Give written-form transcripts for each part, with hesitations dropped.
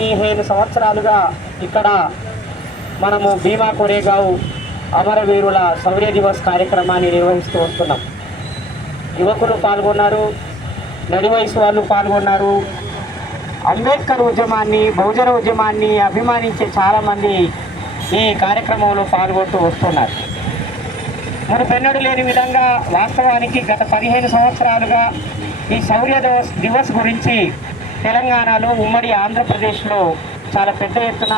15 సంవత్సరాలుగా ఇక్కడ మనము భీమా కోరేగావ్ అమరవీరుల శౌర్య దివస్ కార్యక్రమాన్ని నిర్వహిస్తూ వస్తున్నాం. యువకులు పాల్గొన్నారు, నడి వయసు వాళ్ళు పాల్గొన్నారు. అంబేద్కర్ ఉద్యమాన్ని, బహుజన ఉద్యమాన్ని అభిమానించే చాలామంది ఈ కార్యక్రమంలో పాల్గొంటూ వస్తున్నారు. మునుపెన్నడూ లేని విధంగా వాస్తవానికి గత 15 సంవత్సరాలుగా ఈ శౌర్య దివస్ గురించి తెలంగాణలో, ఉమ్మడి ఆంధ్రప్రదేశ్లో చాలా పెద్ద ఎత్తున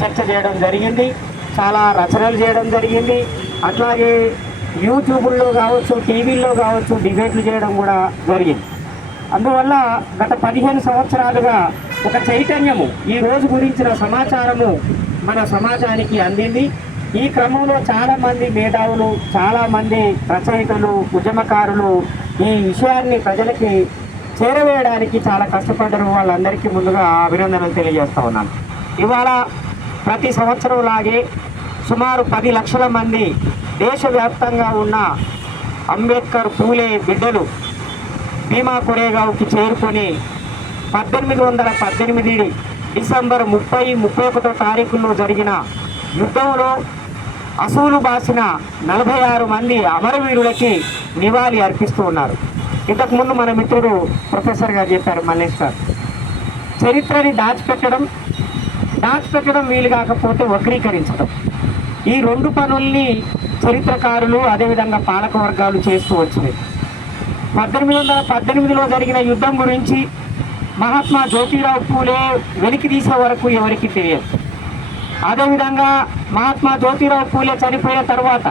చర్చ చేయడం జరిగింది, చాలా రచనలు చేయడం జరిగింది. అట్లాగే యూట్యూబ్లో కావచ్చు, టీవీల్లో కావచ్చు డిబేట్లు చేయడం కూడా జరిగింది. అందువల్ల గత 15 సంవత్సరాలుగా ఒక చైతన్యము, ఈ రోజు గురించిన సమాచారము మన సమాజానికి అందింది. ఈ క్రమంలో చాలామంది మేధావులు, చాలామంది రచయితలు, ఉద్యమకారులు ఈ విషయాన్ని ప్రజలకి చేరవేయడానికి చాలా కష్టపడ్డారు. వాళ్ళందరికీ ముందుగా అభినందనలు తెలియజేస్తూ ఉన్నాను. ఇవాళ ప్రతి సంవత్సరం లాగే సుమారు 10 లక్షల మంది దేశవ్యాప్తంగా ఉన్న అంబేద్కర్, పూలే బిడ్డలు భీమా కోరేగావ్కి చేరుకొని 1818 డిసెంబర్ 30, 31 తారీఖుల్లో జరిగిన యుద్ధంలో అసూలు బాసిన 46 మంది అమరవీరులకి నివాళి అర్పిస్తూ ఉన్నారు. ఇంతకుముందు మన మిత్రుడు ప్రొఫెసర్ గారు చెప్పారు, మల్లేష్ గారు, చరిత్రని దాచిపెట్టడం వీలు కాకపోతే వక్రీకరించడం, ఈ 2 పనుల్ని చరిత్రకారులు అదేవిధంగా పాలక వర్గాలు చేస్తూ వచ్చినాయి. 1818లో జరిగిన యుద్ధం గురించి మహాత్మా జ్యోతిరావు పూలే వెలికి తీసే వరకు ఎవరికి తెలియదు. అదేవిధంగా మహాత్మా జ్యోతిరావు పూలే చనిపోయిన తర్వాత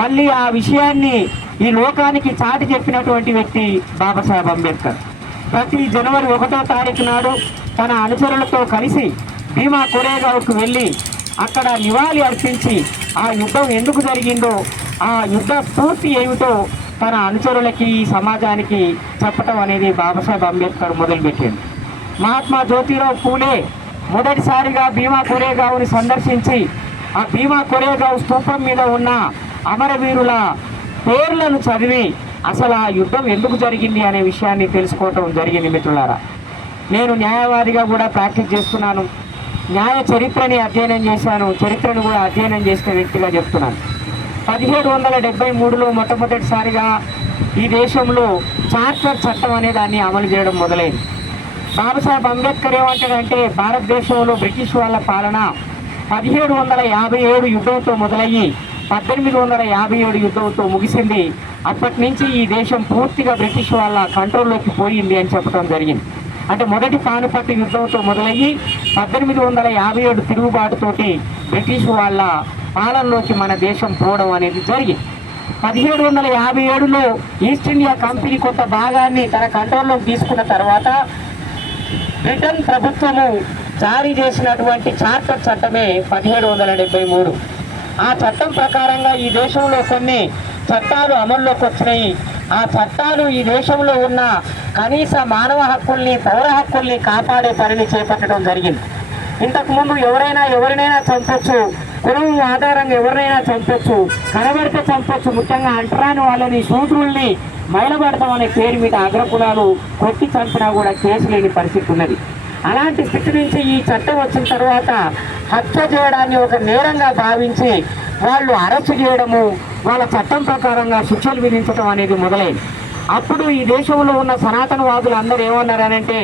మళ్ళీ ఆ విషయాన్ని ఈ లోకానికి చాటి చెప్పినటువంటి వ్యక్తి బాబాసాహెబ్ అంబేద్కర్. ప్రతి జనవరి 1వ తారీఖు నాడు తన అనుచరులతో కలిసి భీమా కోరేగావ్కు వెళ్ళి అక్కడ నివాళి అర్పించి ఆ యుద్ధం ఎందుకు జరిగిందో, ఆ యుద్ధ స్ఫూర్తి ఏమిటో తన అనుచరులకి, ఈ సమాజానికి చెప్పటం అనేది బాబాసాహెబ్ అంబేద్కర్ మొదలుపెట్టింది. మహాత్మా జ్యోతిరావు పూలే మొదటిసారిగా భీమా కోరేగావ్ని సందర్శించి ఆ భీమా కోరేగావ్ స్తూపం మీద ఉన్న అమరవీరుల పేర్లను చదివి అసలు ఆ యుద్ధం ఎందుకు జరిగింది అనే విషయాన్ని తెలుసుకోవటం జరిగింది. మిత్రులారా, నేను న్యాయవాదిగా కూడా ప్రాక్టీస్ చేస్తున్నాను, న్యాయ చరిత్రని అధ్యయనం చేశాను, చరిత్రను కూడా అధ్యయనం చేసిన వ్యక్తిగా చెప్తున్నాను. 1773లో మొట్టమొదటిసారిగా ఈ దేశంలో చార్టర్ చట్టం అనే దాన్ని అమలు చేయడం మొదలైంది. బాబాసాహెబ్ అంబేద్కర్ ఏమంటాడంటే, భారతదేశంలో బ్రిటిష్ వాళ్ళ పాలన 1757 యుద్ధంతో మొదలయ్యి 1857 యుద్ధంతో ముగిసింది. అప్పటి నుంచి ఈ దేశం పూర్తిగా బ్రిటిష్ వాళ్ళ కంట్రోల్లోకి పోయింది అని చెప్పడం జరిగింది. అంటే మొదటి పానిపట్టు యుద్ధంతో మొదలయ్యి 1857 తిరుగుబాటుతోటి బ్రిటిష్ వాళ్ళ పాలనలోకి మన దేశం పోవడం అనేది జరిగింది. 1757లో ఈస్ట్ ఇండియా కంపెనీ కొంత భాగాన్ని తన కంట్రోల్లోకి తీసుకున్న తర్వాత బ్రిటన్ ప్రభుత్వము జారీ చేసినటువంటి చార్టర్ చట్టమే 1773. ఆ చట్టం ప్రకారంగా ఈ దేశంలో కొన్ని చట్టాలు అమల్లోకి వచ్చినాయి. ఆ చట్టాలు ఈ దేశంలో ఉన్న కనీస మానవ హక్కుల్ని, పౌర హక్కుల్ని కాపాడే పనిని చేపట్టడం జరిగింది. ఇంతకుముందు ఎవరినైనా చంపొచ్చు, కులం ఆధారంగా ఎవరినైనా చంపొచ్చు, కనబడితే చంపొచ్చు, ముఖ్యంగా అంటరాని వాళ్ళని, శూద్రుల్ని మైలబడతాం అనే పేరు మీద అగ్రకులాలు కొట్టి చంపినా కూడా కేసు లేని పరిస్థితి ఉన్నది. అలాంటి స్థితి నుంచి ఈ చట్టం వచ్చిన తర్వాత హత్య చేయడాన్ని ఒక నేరంగా భావించి వాళ్ళు అరెస్టు చేయడము, వాళ్ళ చట్టం ప్రకారంగా శిక్షలు విధించడం అనేది మొదలైంది. అప్పుడు ఈ దేశంలో ఉన్న సనాతనవాదులు అందరూ ఏమన్నారనంటే,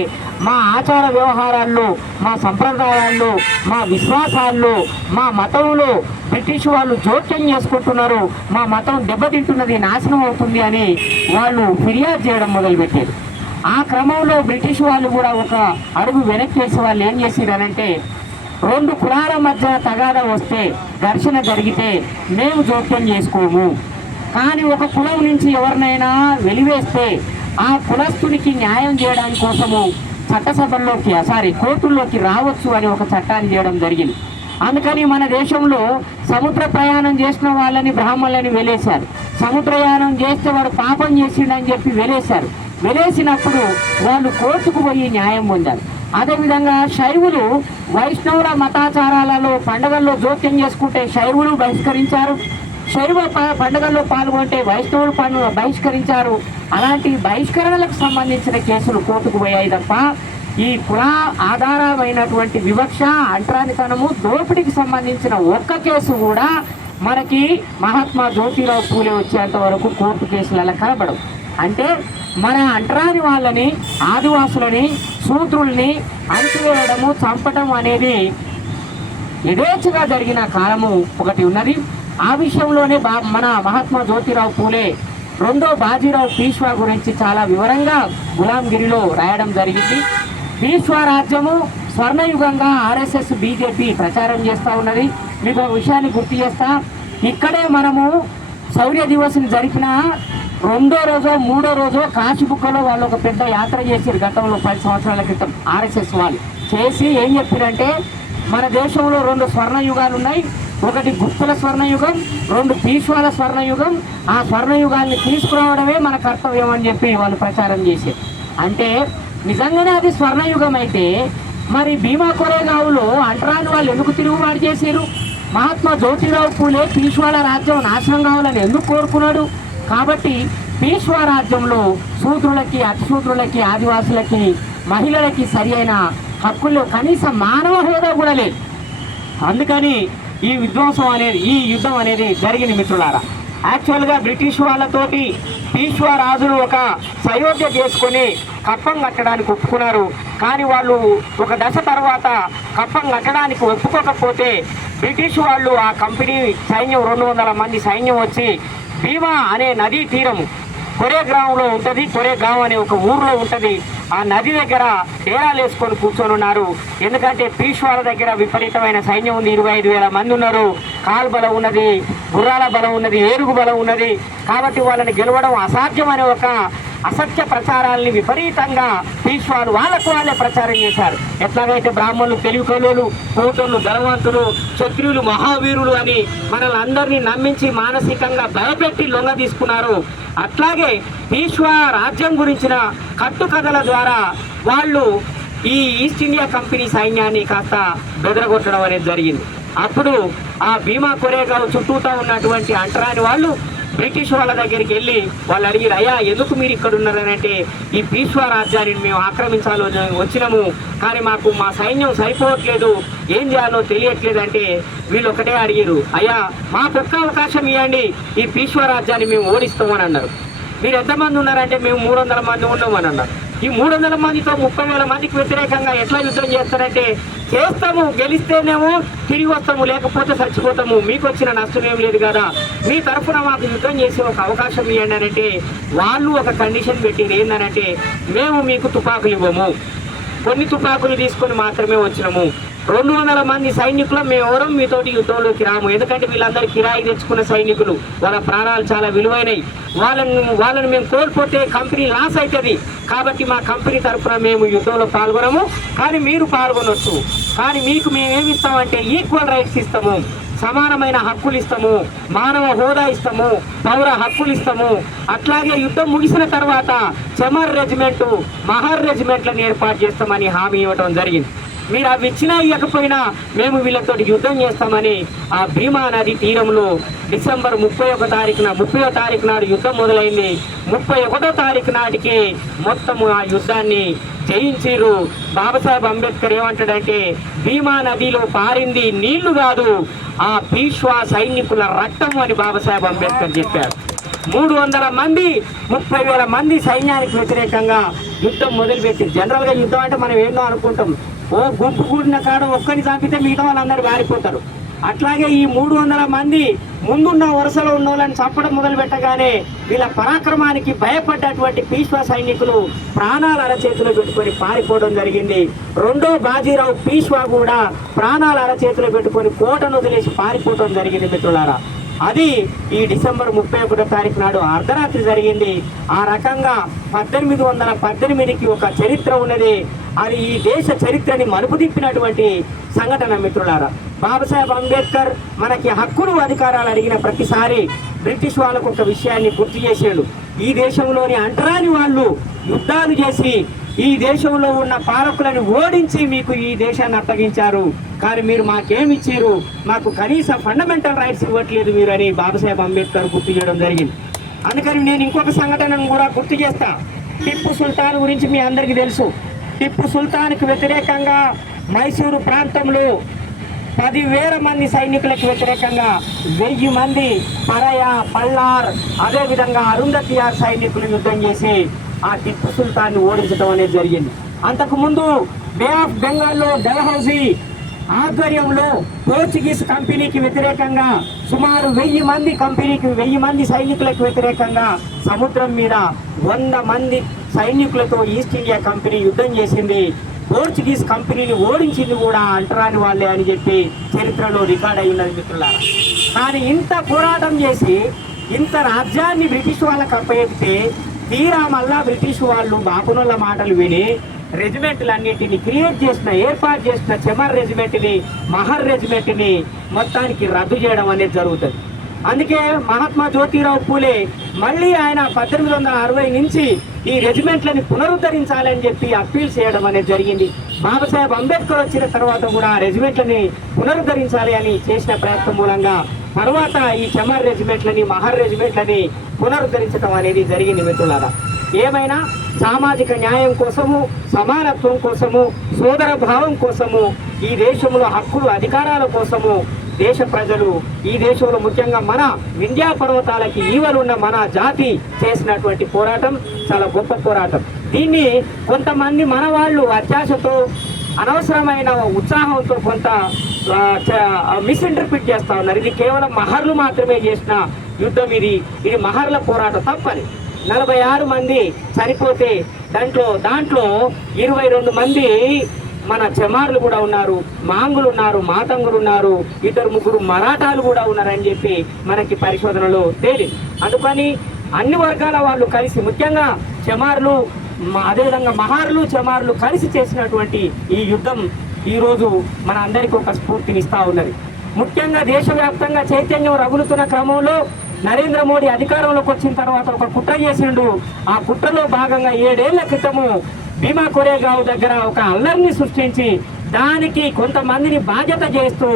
మా ఆచార వ్యవహారాల్లో, మా సంప్రదాయాల్లో, మా విశ్వాసాల్లో, మా మతంలో బ్రిటిష్ వాళ్ళు జోక్యం చేసుకుంటున్నారు, మా మతం దెబ్బతింటున్నది, నాశనం అవుతుంది అని వాళ్ళు ఫిర్యాదు చేయడం మొదలుపెట్టారు. ఆ క్రమంలో బ్రిటిష్ వాళ్ళు కూడా ఒక అడుగు వెనక్కి వేసి వాళ్ళు ఏం చేసిరనంటే, 2 కులాల మధ్య తగాదా వస్తే, ఘర్షణ జరిగితే మేము జోక్యం చేసుకోము, కానీ ఒక కులం నుంచి ఎవరినైనా వెలివేస్తే ఆ కులస్తునికి న్యాయం చేయడానికి కోసము కోర్టుల్లోకి రావచ్చు అని ఒక చట్టాన్ని చేయడం జరిగింది. అందుకని మన దేశంలో సముద్ర ప్రయాణం చేసిన వాళ్ళని, బ్రాహ్మణులని వెలేశారు. సముద్రయానం చేస్తే వాడు పాపం చేసిండని చెప్పి వెలేశారు. వెలేసినప్పుడు వాళ్ళు కోర్టుకు పోయి న్యాయం పొందారు. అదేవిధంగా శైవులు వైష్ణవుల మతాచారాలలో పండుగల్లో జోక్యం చేసుకుంటే శైవులు బహిష్కరించారు, శైవ పండుగల్లో పాల్గొంటే వైష్ణవులు బహిష్కరించారు. అలాంటి బహిష్కరణలకు సంబంధించిన కేసులు కోర్టుకు పోయాయి తప్ప ఈ కుల ఆధారమైనటువంటి వివక్ష, అంటరానితనము, దోపిడీకి సంబంధించిన ఒక్క కేసు కూడా మనకి మహాత్మా జ్యోతిరావు పూలే వచ్చేంత వరకు కోర్టు కేసులలో కనబడవు. అంటే మన అంటరాని వాళ్ళని, ఆదివాసులని, శూద్రుల్ని అణచివేయడము, చంపడం అనేది యథేచ్ఛగా జరిగిన కాలము ఒకటి ఉన్నది. ఆ విషయంలోనే మన మహాత్మా జ్యోతిరావు పూలే రెండో బాజీరావు పీష్వా గురించి చాలా వివరంగా గులాంగిరిలో రాయడం జరిగింది. పీష్వా రాజ్యము స్వర్ణయుగంగా ఆర్ఎస్ఎస్ బీజేపీ ప్రచారం చేస్తూ ఉన్నది. మీకు ఒక విషయాన్ని గుర్తు చేస్తా, ఇక్కడే మనము శౌర్య దివస్ని జరిపిన రెండో రోజో మూడో రోజో కాశీబుక్కలో వాళ్ళు ఒక పెద్ద యాత్ర చేశారు గతంలో 10 సంవత్సరాల క్రితం. ఆర్ఎస్ఎస్ వాళ్ళు చేసి ఏం చెప్పారంటే, మన దేశంలో 2 స్వర్ణయుగాలు ఉన్నాయి. ఒకటి గుప్తుల స్వర్ణయుగం, 2 పీష్వాల స్వర్ణయుగం. ఆ స్వర్ణయుగాల్ని తీసుకురావడమే మన కర్తవ్యం అని చెప్పి వాళ్ళు ప్రచారం చేశారు. అంటే నిజంగానే అది స్వర్ణయుగం అయితే మరి భీమా కొరేగావులో అంటరాని వాళ్ళు ఎందుకు తిరుగుబాటు చేశారు? మహాత్మా జ్యోతిరావు పూలే పీష్వాల రాజ్యం నాశనం కావాలని ఎందుకు కోరుకున్నాడు? కాబట్టి పీష్వా రాజ్యంలో శూద్రులకి, అతిశూద్రులకి, ఆదివాసులకి, మహిళలకి సరి అయిన హక్కులు, కనీసం మానవ హోదా కూడా లేదు. అందుకని ఈ యుద్ధం అనేది జరిగింది మిత్రులారా. యాక్చువల్గా బ్రిటిష్ వాళ్ళతోటి పీష్వా రాజులు ఒక సయోధ్య చేసుకొని కప్పం కట్టడానికి ఒప్పుకున్నారు. కానీ వాళ్ళు ఒక దశ తర్వాత కప్పం కట్టడానికి ఒప్పుకోకపోతే బ్రిటిష్ వాళ్ళు ఆ కంపెనీ సైన్యం 200 మంది సైన్యం వచ్చి భీమా అనే నదీ తీరము కొరేగాంలో ఉంటుంది. కొరేగాం అనే ఒక ఊర్లో ఉంటుంది. ఆ నది దగ్గర డేరాలు వేసుకొని కూర్చొని ఉన్నారు. ఎందుకంటే పీష్వాల దగ్గర విపరీతమైన సైన్యం ఉంది. 25,000 మంది ఉన్నారు. కాల్ బలం ఉన్నది, గుర్రాల బలం ఉన్నది, ఏనుగు బలం ఉన్నది. కాబట్టి వాళ్ళని గెలవడం అసాధ్యమనే ఒక అసత్య ప్రచారాలని విపరీతంగా పీష్వాలు వాళ్ళకు వాళ్ళే ప్రచారం చేశారు. ఎట్లాగైతే బ్రాహ్మణులు తెలివికలోలు, కోటలు ధనవంతులు, క్షత్రియులు మహావీరులు అని మనల్ని అందరినీ నమ్మించి మానసికంగా భయపెట్టి లొంగ తీసుకున్నారు. అట్లాగే పీష్వా రాజ్యం గురించిన కట్టుకథల ద్వారా వాళ్ళు ఈ ఈస్ట్ ఇండియా కంపెనీ సైన్యాన్ని కాస్త బెదరగొట్టడం అనేది జరిగింది. అప్పుడు ఆ భీమా కొరేగావ్ చుట్టూతా ఉన్నటువంటి అంటరాని వాళ్ళు బ్రిటిష్ వాళ్ళ దగ్గరికి వెళ్ళి వాళ్ళు అడిగారు, అయ్యా ఎందుకు మీరు ఇక్కడ ఉన్నారని అంటే, ఈ పీష్వా రాజ్యాన్ని మేము ఆక్రమించాలో వచ్చినాము, కానీ మా సైన్యం సరిపోవట్లేదు, ఏం చేయాలో తెలియట్లేదు అంటే వీళ్ళు ఒకటే అడిగారు, అయ్యా మాకు ఒక్క అవకాశం ఇవ్వండి, ఈ పీష్వా రాజ్యాన్ని మేము ఓడిస్తామని అన్నారు. మీరు ఎంతమంది ఉన్నారంటే మేము 300 మంది ఉన్నామని అన్నారు. ఈ 300 మందితో 30,000 మందికి వ్యతిరేకంగా ఎట్లా యుద్ధం చేస్తారంటే, చేస్తాము, గెలిస్తేనేమో తిరిగి వస్తాము, లేకపోతే చచ్చిపోతాము, మీకు వచ్చిన నష్టం ఏం లేదు కదా, మీ తరఫున మాకు యుద్ధం చేసే ఒక అవకాశం ఇవ్వండి అని అంటే వాళ్ళు ఒక కండిషన్ పెట్టింది. ఏంటనంటే, మేము మీకు తుపాకులు ఇవ్వము, కొన్ని తుపాకులు తీసుకొని మాత్రమే వచ్చినాము, 200 మంది సైనికులు మేమెవరం మీతోటి యుద్ధంలోకి రాము. ఎందుకంటే వీళ్ళందరూ కిరాయి తెచ్చుకున్న సైనికులు, వాళ్ళ ప్రాణాలు చాలా విలువైనవి, వాళ్ళని మేము కోల్పోతే కంపెనీ లాస్ అవుతుంది. కాబట్టి మా కంపెనీ తరఫున మేము యుద్ధంలో పాల్గొనము, కానీ మీరు పాల్గొనవచ్చు. కానీ మీకు మేమేమి ఇస్తామంటే ఈక్వల్ రైట్స్ ఇస్తాము, సమానమైన హక్కులు ఇస్తాము, మానవ హోదా ఇస్తాము, పౌర హక్కులు ఇస్తాము. అట్లాగే యుద్ధం ముగిసిన తర్వాత చెమర్ రెజిమెంటు, మహర్ రెజిమెంట్లను ఏర్పాటు చేస్తామని హామీ ఇవ్వడం జరిగింది. మీరు అవి ఇచ్చినా ఇవ్వకపోయినా మేము వీళ్ళతో యుద్ధం చేస్తామని ఆ భీమా నది తీరంలో డిసెంబర్ 30వ తారీఖు నాడు యుద్ధం మొదలైంది. 31వ తారీఖు నాటికి మొత్తము ఆ యుద్ధాన్ని జయించారు. బాబాసాహెబ్ అంబేద్కర్ ఏమంటాడంటే, భీమా నదిలో పారింది నీళ్లు కాదు, ఆ పీష్వా సైనికుల రక్తం అని బాబాసాహెబ్ అంబేద్కర్ చెప్పారు. 300 మంది 30,000 మంది సైన్యానికి వ్యతిరేకంగా యుద్ధం మొదలుపెట్టి, జనరల్గా యుద్ధం అంటే మనం ఏందో అనుకుంటాం, ఓ గుంపు కూడిన కాడ ఒక్కరిని చంపితే మిగతా వాళ్ళందరూ వారిపోతారు. అట్లాగే ఈ 300 మంది ముందున్న వరుసలో ఉన్న వాళ్ళని చంపడం మొదలు పెట్టగానే వీళ్ళ పరాక్రమానికి భయపడ్డటువంటి పీష్వా సైనికులు ప్రాణాల అరచేతిలో పెట్టుకొని పారిపోవడం జరిగింది. రెండో బాజీరావు పీష్వా కూడా ప్రాణాల అరచేతిలో పెట్టుకొని కోటను వదిలేసి పారిపోవడం జరిగింది మిత్రులారా. అది ఈ డిసెంబర్ 31వ తారీఖు నాడు అర్ధరాత్రి జరిగింది. ఆ రకంగా 1818కి ఒక చరిత్ర ఉన్నది. అది ఈ దేశ చరిత్రని మలుపు తిప్పినటువంటి సంఘటన మిత్రులారా. బాబాసాహెబ్ అంబేద్కర్ మనకి హక్కులు అధికారాలు అడిగిన ప్రతిసారి బ్రిటిష్ వాళ్ళకు ఒక విషయాన్ని గుర్తు చేసాడు. ఈ దేశంలోని అంటరాని వాళ్ళు యుద్ధాలు చేసి ఈ దేశంలో ఉన్న పాలకులను ఓడించి మీకు ఈ దేశాన్ని అప్పగించారు, కానీ మీరు మాకేమి ఇచ్చారు, మాకు కనీస ఫండమెంటల్ రైట్స్ ఇవ్వట్లేదు మీరు అని బాబాసాహెబ్ అంబేద్కర్ గుర్తు చేయడం జరిగింది. అందుకని నేను ఇంకొక సంఘటనను కూడా గుర్తు చేస్తా. టిప్పు సుల్తాన్ గురించి మీ అందరికీ తెలుసు. టిప్పు సుల్తాన్కు వ్యతిరేకంగా మైసూరు ప్రాంతంలో 10,000 మంది సైనికులకు వ్యతిరేకంగా 1000 మంది పరయ పల్లార్ అదేవిధంగా అరుంధతియార్ సైనికులు యుద్ధం చేసి ఆ టిప్పు సుల్తాన్ని ఓడించడం అనేది జరిగింది. అంతకుముందు బే ఆఫ్ బెంగాల్లో డల్హౌసీ ఆధ్వర్యంలో పోర్చుగీస్ కంపెనీకి వ్యతిరేకంగా సుమారు 1000 మంది సైనికులకు వ్యతిరేకంగా సముద్రం మీద 100 మంది సైనికులతో ఈస్ట్ ఇండియా కంపెనీ యుద్ధం చేసింది. పోర్చుగీస్ కంపెనీని ఓడించింది కూడా అంటరాని వాళ్ళే అని చెప్పి చరిత్రలో రికార్డ్ అయి ఉన్నది మిత్రులారా. కానీ ఇంత పోరాటం చేసి ఇంత రాజ్యాన్ని బ్రిటిష్ వాళ్ళకి అప్పచెప్తే తీరా మళ్ళా బ్రిటిష్ వాళ్ళు బాపునోళ్ళ మాటలు విని రెజిమెంట్లన్నింటినీ ఏర్పాటు చేసిన చెమర్ రెజిమెంట్ని మహర్ రెజిమెంట్ని మొత్తానికి రద్దు చేయడం అనేది జరుగుతుంది. అందుకే మహాత్మా జ్యోతిరావు పూలే మళ్ళీ ఆయన 1860 నుంచి ఈ రెజిమెంట్లని పునరుద్ధరించాలని చెప్పి అప్పీల్ చేయడం అనేది జరిగింది. బాబాసాహెబ్ అంబేద్కర్ వచ్చిన తర్వాత కూడా రెజిమెంట్లని పునరుద్ధరించాలి అని చేసిన ప్రయత్నం మూలంగా తర్వాత ఈ చెమర్ రెజిమెంట్లని మహర్ రెజిమెంట్లని పునరుద్ధరించడం అనేది జరిగింది మిత్రులారా. ఏమైనా సామాజిక న్యాయం కోసము, సమానత్వం కోసము, సోదర భావం కోసము, ఈ దేశంలో హక్కులు అధికారాల కోసము దేశ ప్రజలు, ఈ దేశంలో ముఖ్యంగా మన వింధ్యా పర్వతాలకి ఈవలున్న మన జాతి చేసినటువంటి పోరాటం చాలా గొప్ప పోరాటం. దీన్ని కొంతమంది మన వాళ్ళు అత్యాశతో అనవసరమైన ఉత్సాహంతో కొంత మిస్ఇంటర్ప్రిట్ చేస్తూ ఉన్నారు. ఇది కేవలం మహర్లు మాత్రమే చేసిన యుద్ధం, ఇది మహర్ల పోరాటం తప్పని. 46 మంది చనిపోతే దాంట్లో 22 మంది మన చెమార్లు కూడా ఉన్నారు, మాంగులు ఉన్నారు, మాతంగులు ఉన్నారు, 2-3 మరాఠాలు కూడా ఉన్నారని చెప్పి మనకి పరిశోధనలో తేలింది. అందుకని అన్ని వర్గాల వాళ్ళు కలిసి, ముఖ్యంగా చెమార్లు అదేవిధంగా మహార్లు చెమార్లు కలిసి చేసినటువంటి ఈ యుద్ధం ఈరోజు మన అందరికీ ఒక స్ఫూర్తినిస్తూ ఉన్నది. ముఖ్యంగా దేశవ్యాప్తంగా చైతన్యం రగులుతున్న క్రమంలో నరేంద్ర మోడీ అధికారంలోకి వచ్చిన తర్వాత ఒక కుట్ర చేసిండు. ఆ కుట్రలో భాగంగా 7 ఏళ్ల క్రితము భీమా కొరేగావ్ దగ్గర ఒక అల్లర్ని సృష్టించి దానికి కొంతమందిని బాధ్యత చేస్తూ,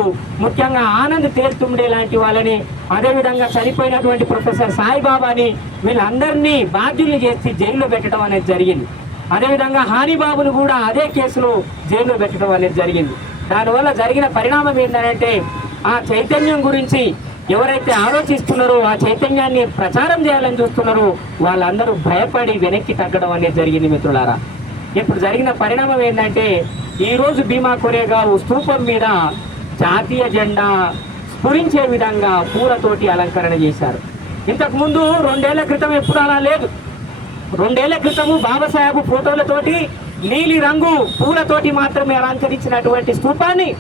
ముఖ్యంగా ఆనంద్ తేల్తుండే లాంటి వాళ్ళని, అదేవిధంగా చనిపోయినటువంటి ప్రొఫెసర్ సాయిబాబాని, వీళ్ళందరినీ బాధ్యుల్ని చేసి జైల్లో పెట్టడం అనేది జరిగింది. అదేవిధంగా హానిబాబును కూడా అదే కేసులో జైల్లో పెట్టడం అనేది జరిగింది. దానివల్ల జరిగిన పరిణామం ఏంటంటే ఆ చైతన్యం గురించి ఎవరైతే ఆలోచిస్తున్నారో, ఆ చైతన్యాన్ని ప్రచారం చేయాలని చూస్తున్నారో వాళ్ళందరూ భయపడి వెనక్కి తగ్గడం అనేది జరిగింది మిత్రులారా. ఇప్పుడు జరిగిన పరిణామం ఏంటంటే ఈరోజు భీమా కొరేగావ్ స్తూపం మీద జాతీయ జెండా స్ఫురించే విధంగా పూలతోటి అలంకరణ చేశారు. ఇంతకుముందు 2 ఏళ్ల క్రితం ఎప్పుడు అలా లేదు. 2 ఏళ్ల క్రితము బాబాసాహెబ్ ఫోటోలతోటి నీలి రంగు పూలతోటి మాత్రమే అలంకరించినటువంటి స్తూపాన్ని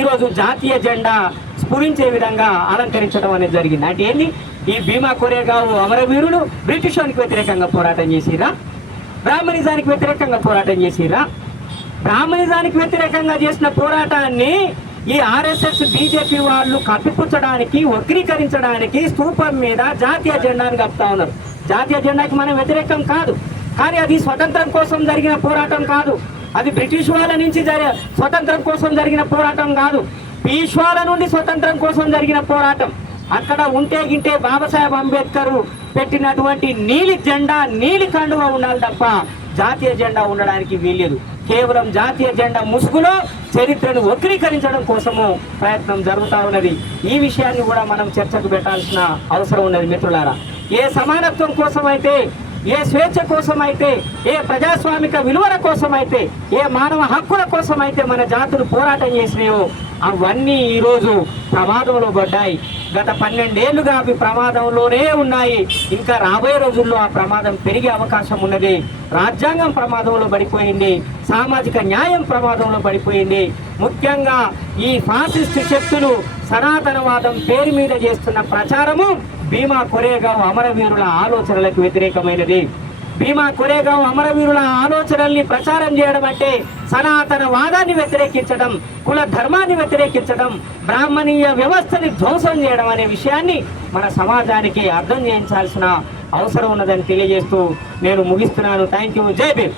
ఈరోజు జాతీయ జెండా స్ఫురించే విధంగా అలంకరించడం అనేది జరిగింది. అంటే ఏంది? ఈ భీమా కొరేగావ్ అమరవీరులు బ్రిటిష్ వారికి వ్యతిరేకంగా పోరాటం చేసిరా, బ్రాహ్మణిజానికి వ్యతిరేకంగా పోరాటం చేసిరా. బ్రాహ్మణిజానికి వ్యతిరేకంగా చేసిన పోరాటాన్ని ఈ ఆర్ఎస్ఎస్ బీజేపీ వాళ్ళు కప్పిపుచ్చడానికి, వక్రీకరించడానికి స్తూపం మీద జాతీయ జెండాను కప్పుతా ఉన్నారు. జాతీయ జెండాకి మనం వ్యతిరేకం కాదు, కానీ అది స్వతంత్రం కోసం జరిగిన పోరాటం కాదు. అది బ్రిటిష్ వాళ్ళ నుంచి స్వతంత్రం కోసం జరిగిన పోరాటం కాదు, పీష్వాల నుండి స్వతంత్రం కోసం జరిగిన పోరాటం. అక్కడ గింటే బాబాసాహెబ్ అంబేద్కర్ పెట్టినటువంటి నీలి జెండా, నీలి కండువ ఉండాలి తప్ప జాతీయ జెండా ఉండడానికి వీల్లేదు. కేవలం జాతీయ జెండా ముసుగులో చరిత్రను వక్రీకరించడం కోసము ప్రయత్నం జరుగుతూ ఉన్నది. ఈ విషయాన్ని కూడా మనం చర్చకు పెట్టాల్సిన అవసరం ఉన్నది మిత్రులారా. ఏ సమానత్వం కోసమైతే, ఏ స్వేచ్ఛ కోసమైతే, ఏ ప్రజాస్వామిక విలువల కోసమైతే, ఏ మానవ హక్కుల కోసమైతే మన జాతులు పోరాటం చేసినాయో అవన్నీ ఈరోజు ప్రమాదంలో పడ్డాయి. గత 12 ఏళ్లుగా అవి ప్రమాదంలోనే ఉన్నాయి. ఇంకా రాబోయే రోజుల్లో ఆ ప్రమాదం పెరిగే అవకాశం ఉన్నది. రాజ్యాంగం ప్రమాదంలో పడిపోయింది, సామాజిక న్యాయం ప్రమాదంలో పడిపోయింది. ముఖ్యంగా ఈ ఫాసిస్ట్ శక్తులు సనాతనవాదం పేరు మీద చేస్తున్న ప్రచారము భీమా కొరేగావ్ అమరవీరుల ఆలోచనలకు వ్యతిరేకమైనది. భీమా కొరేగావ్ అమరవీరుల ఆలోచనల్ని ప్రచారం చేయడం అంటే సనాతనవాదాన్ని వ్యతిరేకించడం, కుల ధర్మాన్ని వ్యతిరేకించడం, బ్రాహ్మణీయ వ్యవస్థని ధ్వంసం చేయడం అనే విషయాన్ని మన సమాజానికి అర్థం చేయించాల్సిన అవసరం ఉన్నదని తెలియజేస్తూ నేను ముగిస్తున్నాను. Thank you. జై భీమ్.